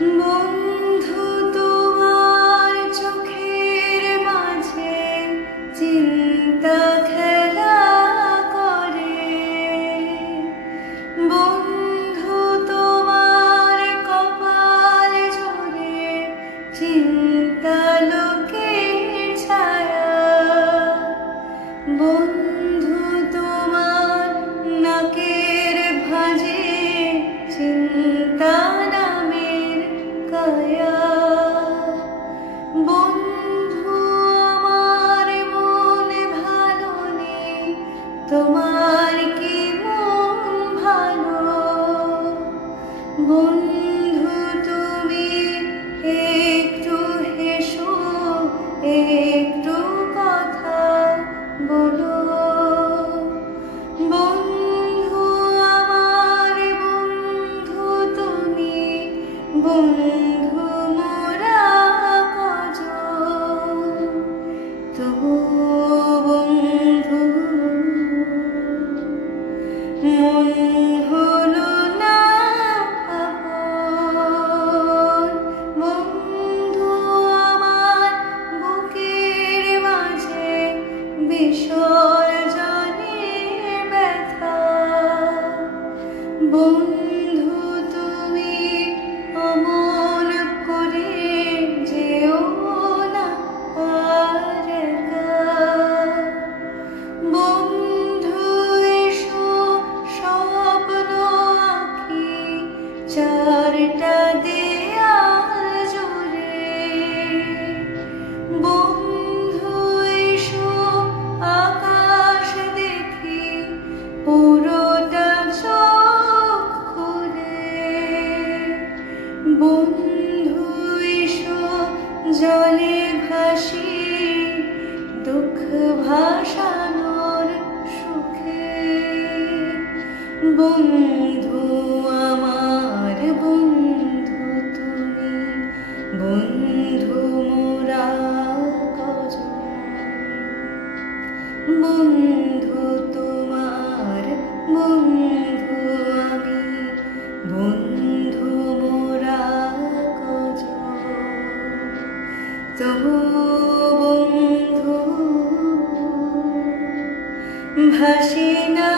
বন্ধু তোমার চোখের মাঝে চিন্তা খেলা করে। বন্ধু তোমার কপাল জুড়ে চিন্তা লোকের ছায়া। বন্ধু তোমার নাকের ভাঁজে চিন্তা নামের কায়া। বন্ধু আমার মন ভালো নেই, তোমার কি মন ভালো? বন্ধু তুমি একটু হেসো, একটু কথা বলো। বন্ধু আমার বন্ধু তুমি, বন্ধু মোরা কজন। তবু বন্ধু মন হলো না আপন। বন্ধু আমার বুকের মাঝে বিসর্জনের ব্যথা। বন্ধু তুমি অমন করে যেও না আর একা। বন্ধু এসো স্বপ্ন আঁকি চারটা দেয়াল জুড়ে। বন্ধু এসো আকাশ দেখি পুরোটা চোখ খুলে। বন্ধু এসো জলে ভাসি দুঃখ ভাসানোর সুখে। বন্ধু আমার বন্ধু তুমি, বন্ধু মোরা কজন। বন্ধু তোমার বন্ধু আমি, বন্ধু মোরা কজন। তবু বন্ধু ভাসি না।